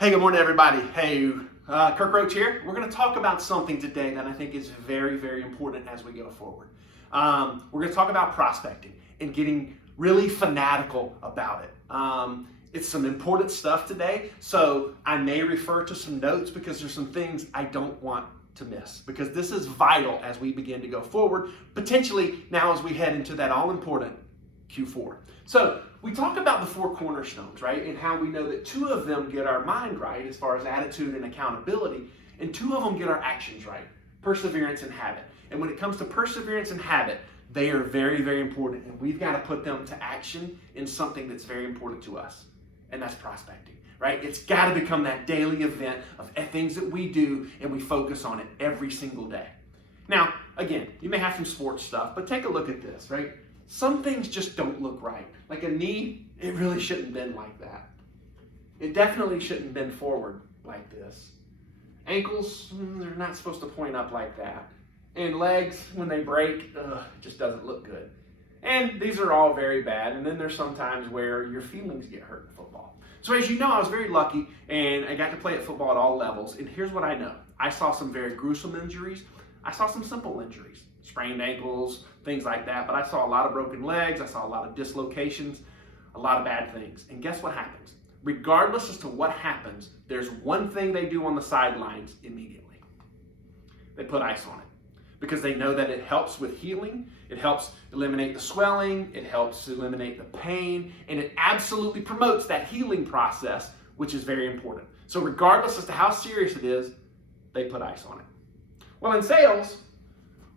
Hey, good morning, everybody. Hey, Kirk Roach here. We're going to talk about something today that I think is very, very important as we go forward. We're going to talk about prospecting and getting really fanatical about it. It's some important stuff today, so I may refer to some notes because there's some things I don't want to miss, because this is vital as we begin to go forward, potentially now as we head into that all-important Q4. So we talk about the four cornerstones, right? And how we know that two of them get our mind right as far as attitude and accountability, and two of them get our actions right, perseverance and habit. And when it comes to perseverance and habit, they are very, very important, and we've got to put them to action in something that's very important to us, and that's prospecting, right? It's got to become that daily event of things that we do, and we focus on it every single day. Now, again, you may have some sports stuff, but take a look at this, right? Some things just don't look right. Like a knee, it really shouldn't bend like that. It definitely shouldn't bend forward like this. Ankles, they're not supposed to point up like that. And legs, when they break, it just doesn't look good. And these are all very bad. And then there's some times where your feelings get hurt in football. So as you know, I was very lucky, and I got to play at football at all levels. And here's what I know. I saw some very gruesome injuries. I saw some simple injuries, sprained ankles, things like that. But I saw a lot of broken legs. I saw a lot of dislocations, a lot of bad things. And guess what happens? Regardless as to what happens, there's one thing they do on the sidelines immediately. They put ice on it, because they know that it helps with healing. It helps eliminate the swelling. It helps eliminate the pain. And it absolutely promotes that healing process, which is very important. So regardless as to how serious it is, they put ice on it. Well, in sales,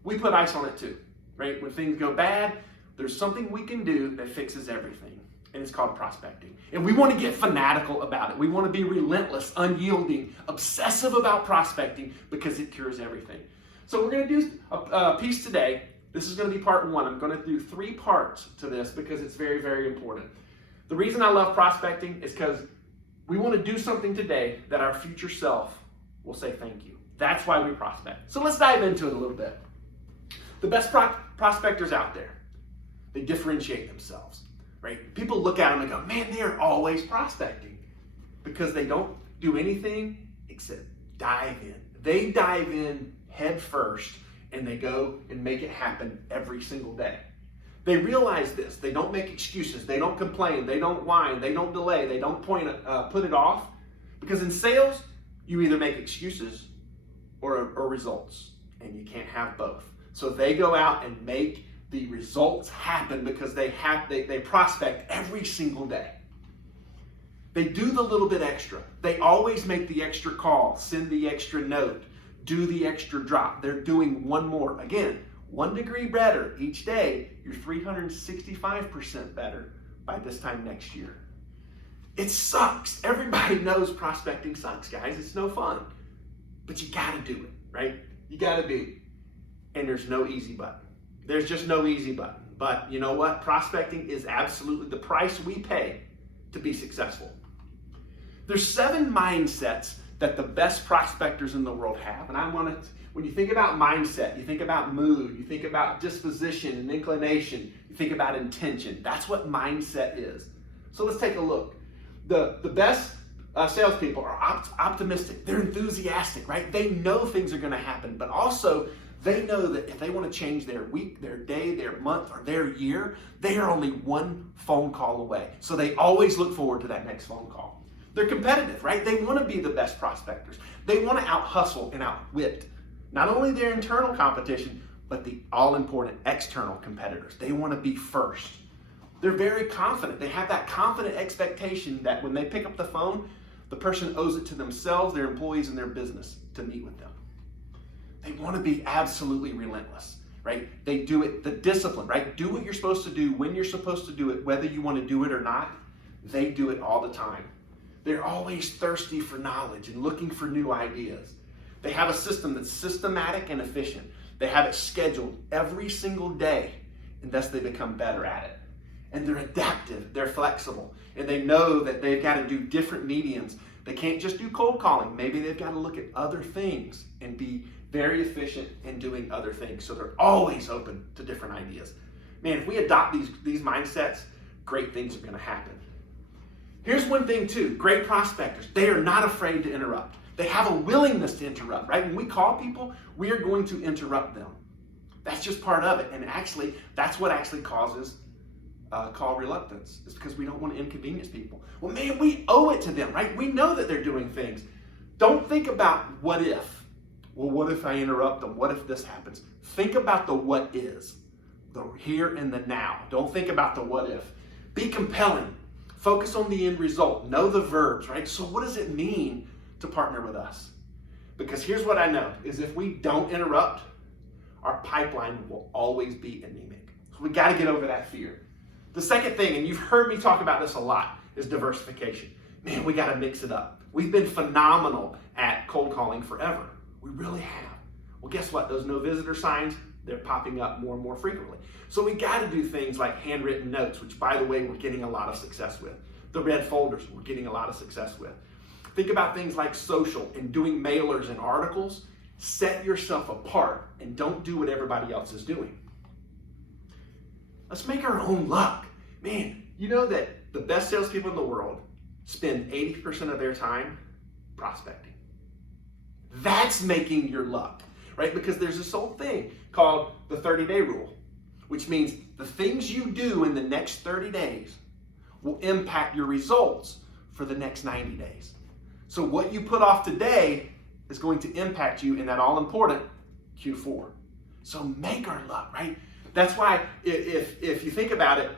we put ice on it too, right? When things go bad, there's something we can do that fixes everything, and it's called prospecting. And we want to get fanatical about it. We want to be relentless, unyielding, obsessive about prospecting, because it cures everything. So we're going to do a piece today. This is going to be part one. I'm going to do 3 parts to this because it's very, very important. The reason I love prospecting is because we want to do something today that our future self will say thank you. That's why we prospect. So let's dive into it a little bit. The best prospectors out there, they differentiate themselves, right? People look at them and go, man, they're always prospecting, because they don't do anything except dive in. They dive in head first, and they go and make it happen every single day. They realize this. They don't make excuses. They don't complain. They don't whine. They don't delay. They don't put it off. Because in sales, you either make excuses or results, and you can't have both. So they go out and make the results happen because they prospect every single day. They do the little bit extra. They always make the extra call, send the extra note, do the extra drop. They're doing one more. Again, 1 degree better each day. You're 365% better by this time next year. It sucks. Everybody knows prospecting sucks, guys. It's no fun. But you got to do it, right? You got to do it. And there's no easy button. There's just no easy button. But you know what? Prospecting is absolutely the price we pay to be successful. There's 7 mindsets that the best prospectors in the world have. And I want to, when you think about mindset, you think about mood, you think about disposition and inclination, you think about intention. That's what mindset is. So let's take a look. The best salespeople are optimistic. They're enthusiastic, right? They know things are going to happen, but also they know that if they want to change their week, their day, their month, or their year, they are only one phone call away. So they always look forward to that next phone call. They're competitive, right? They want to be the best prospectors. They want to out-hustle and outwit not only their internal competition, but the all-important external competitors. They want to be first. They're very confident. They have that confident expectation that when they pick up the phone, the person owes it to themselves, their employees, and their business to meet with them. They want to be absolutely relentless, right? They do it, the discipline, right? Do what you're supposed to do when you're supposed to do it, whether you want to do it or not. They do it all the time. They're always thirsty for knowledge and looking for new ideas. They have a system that's systematic and efficient. They have it scheduled every single day, and thus they become better at it. And they're adaptive, they're flexible, and they know that they've got to do different mediums. They can't just do cold calling. Maybe they've got to look at other things and be very efficient in doing other things. So they're always open to different ideas. Man, if we adopt these mindsets, great things are going to happen. Here's one thing too, great prospectors, they are not afraid to interrupt. They have a willingness to interrupt, right? When we call people, we are going to interrupt them. That's just part of it. And actually, that's what actually causes call reluctance. It's because we don't want to inconvenience people. Well, man, we owe it to them, right? We know that they're doing things. Don't think about what if. Well, what if I interrupt them? What if this happens? Think about the what is, the here and the now. Don't think about the what if. Be compelling. Focus on the end result. Know the verbs, right? So what does it mean to partner with us? Because here's what I know, is if we don't interrupt, our pipeline will always be anemic. So we got to get over that fear. The second thing, and you've heard me talk about this a lot, is diversification. Man, we got to mix it up. We've been phenomenal at cold calling forever. We really have. Well, guess what? Those no visitor signs, they're popping up more and more frequently. So we got to do things like handwritten notes, which, by the way, we're getting a lot of success with. The red folders, we're getting a lot of success with. Think about things like social and doing mailers and articles. Set yourself apart and don't do what everybody else is doing. Let's make our own luck. Man, you know that the best salespeople in the world spend 80% of their time prospecting. That's making your luck, right? Because there's this old thing called the 30-day rule, which means the things you do in the next 30 days will impact your results for the next 90 days. So what you put off today is going to impact you in that all-important Q4. So make our luck, right? That's why if you think about it,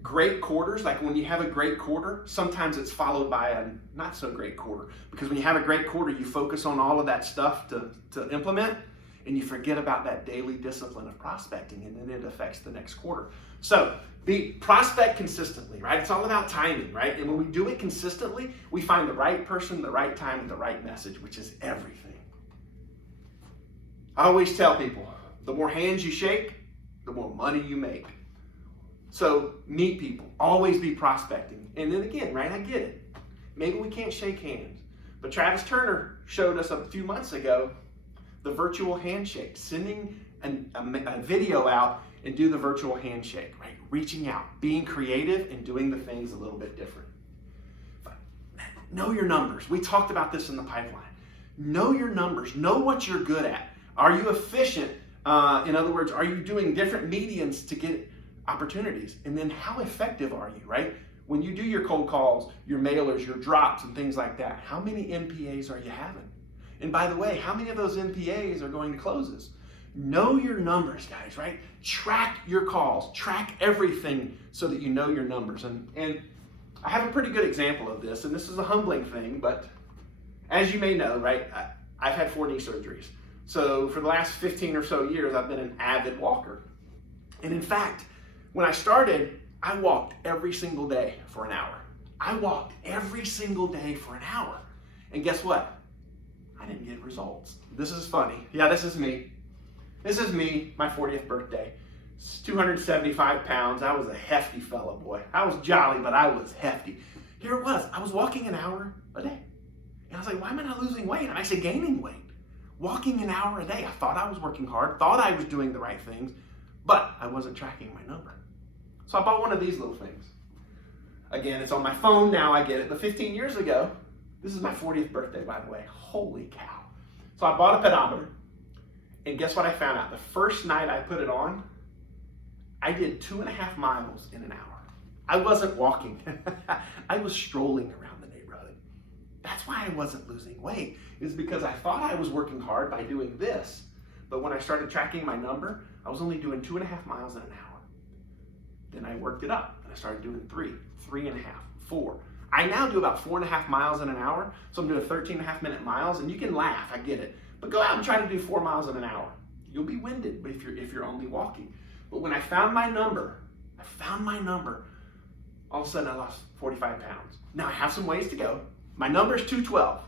great quarters, like when you have a great quarter, sometimes it's followed by a not so great quarter. Because when you have a great quarter, you focus on all of that stuff to implement, and you forget about that daily discipline of prospecting, and then it affects the next quarter. So prospect consistently, right? It's all about timing, right? And when we do it consistently, we find the right person, the right time, and the right message, which is everything. I always tell people, the more hands you shake, the more money you make. So meet people, always be prospecting. And then again, right, I get it. Maybe we can't shake hands. But Travis Turner showed us a few months ago the virtual handshake, sending a video out and do the virtual handshake, right? Reaching out, being creative, and doing the things a little bit different. Know your numbers. We talked about this in the pipeline. Know your numbers. Know what you're good at. Are you efficient? In other words, are you doing different mediums to get opportunities? And then how effective are you, right? When you do your cold calls, your mailers, your drops, and things like that, how many NPAs are you having? And by the way, how many of those NPAs are going to closes? Know your numbers, guys, right? Track your calls, track everything so that you know your numbers. And I have a pretty good example of this, and this is a humbling thing, but as you may know, right, I've had 4 knee surgeries. So for the last 15 or so years, I've been an avid walker. And in fact, when I started, I walked every single day for an hour. I walked every single day for an hour. And guess what? I didn't get results. This is funny. Yeah, this is me. This is me, my 40th birthday. It's 275 pounds. I was a hefty fella, boy. I was jolly, but I was hefty. Here it was. I was walking an hour a day. And I was like, why am I not losing weight? I'm actually gaining weight. Walking an hour a day. I thought I was working hard, thought I was doing the right things, but I wasn't tracking my number. So I bought one of these little things. Again, it's on my phone now, I get it. But 15 years ago, this is my 40th birthday, by the way. Holy cow. So I bought a pedometer, and guess what I found out? The first night I put it on, I did 2.5 miles in an hour. I wasn't walking. I was strolling around the neighborhood. That's why I wasn't losing weight, is because I thought I was working hard by doing this. But when I started tracking my number, I was only doing 2.5 miles in an hour. Then I worked it up, and I started doing 3.5, 4. I now do about 4.5 miles in an hour, so I'm doing 13.5 minute miles, and you can laugh, I get it. But go out and try to do 4 miles in an hour. You'll be winded if you're only walking. But when I found my number, all of a sudden I lost 45 pounds. Now I have some ways to go. My number is 212.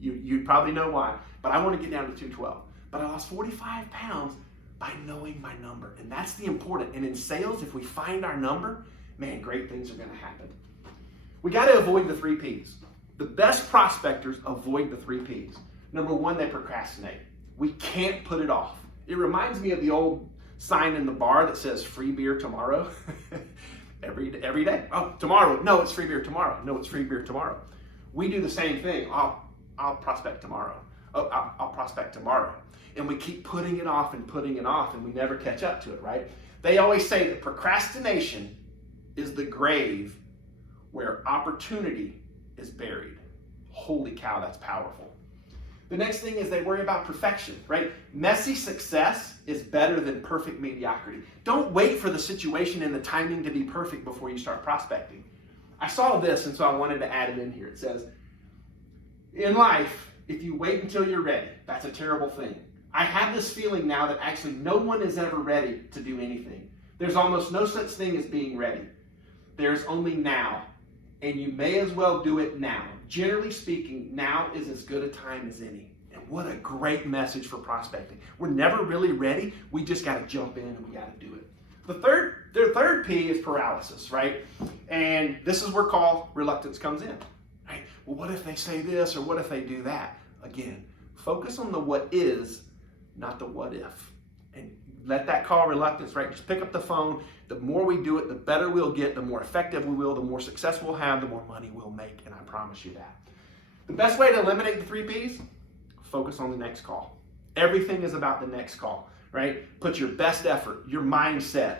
You probably know why, but I want to get down to 212. But I lost 45 pounds by knowing my number, and that's the important. And in sales, if we find our number, man, great things are going to happen. We got to avoid the 3 Ps. The best prospectors avoid the 3 Ps. Number 1, they procrastinate. We can't put it off. It reminds me of the old sign in the bar that says free beer tomorrow. Every day. Oh, tomorrow. No, it's free beer tomorrow. No, it's free beer tomorrow. We do the same thing. I'll prospect tomorrow. Oh, I'll prospect tomorrow. And we keep putting it off, and we never catch up to it, right? They always say that procrastination is the grave where opportunity is buried. Holy cow, that's powerful. The next thing is they worry about perfection, right? Messy success is better than perfect mediocrity. Don't wait for the situation and the timing to be perfect before you start prospecting. I saw this, and so I wanted to add it in here. It says, in life, if you wait until you're ready, that's a terrible thing. I have this feeling now that actually no one is ever ready to do anything. There's almost no such thing as being ready. There's only now, and you may as well do it now. Generally speaking, now is as good a time as any. And what a great message for prospecting. We're never really ready. We just got to jump in and we got to do it. Their third P is paralysis, right? And this is where call reluctance comes in, right? Well, what if they say this or what if they do that? Again, focus on the what is, not the what if. And let that call reluctance, right? Just pick up the phone. The more we do it, the better we'll get, the more effective we will, the more success we'll have, the more money we'll make, and I promise you that. The best way to eliminate the 3 Ps, focus on the next call. Everything is about the next call, right? Put your best effort, your mindset,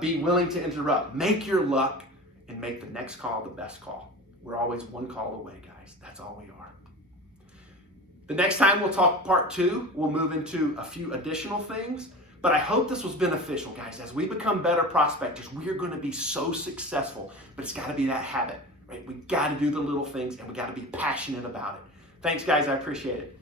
be willing to interrupt, make your luck, and make the next call the best call. We're always one call away, guys. That's all we are. The next time we'll talk part 2, we'll move into a few additional things. But I hope this was beneficial, guys. As we become better prospectors, we are going to be so successful. But it's got to be that habit, right? We got to do the little things, and we got to be passionate about it. Thanks, guys. I appreciate it.